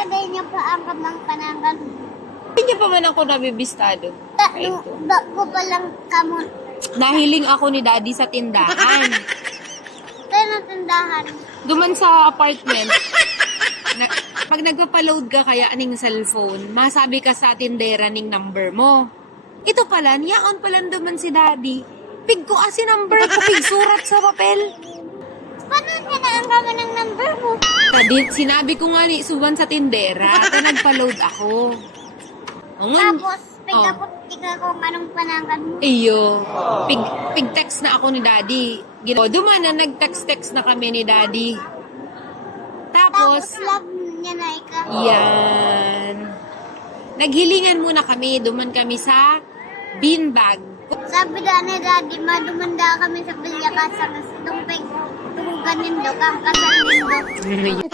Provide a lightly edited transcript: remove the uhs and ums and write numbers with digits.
ilagay niya pa ang ng pananggal. Hindi niya pa man ako nabibistado. Bago pa lang kamo. Nahiling ako ni daddy sa tindahan. Tayo na tindahan. Duman sa apartment. Pag nagpapaload ka kaya aning cellphone, masabi ka sa tindera ning number mo. Ito pala, niyaon pala duman si daddy. Pig ko asi number ko, pig surat sa papel. Paano niya na ang kamo ng number mo? Daddy, sinabi ko nga ni Suban sa tindera, kaya nagpaload ako. Tapos, pagkapot tika kung anong pananggal mo. Iyo, pig text na ako ni daddy. Duman na nag-text na kami ni daddy. Tapos, Tapos, love niya na ika. yan. Naghilingan muna kami, duman kami sa beanbag. Sabi na ni Daddy, madumanda kami sa Bilyakasan. Itong peg, itong ganin do, kang kasal din do.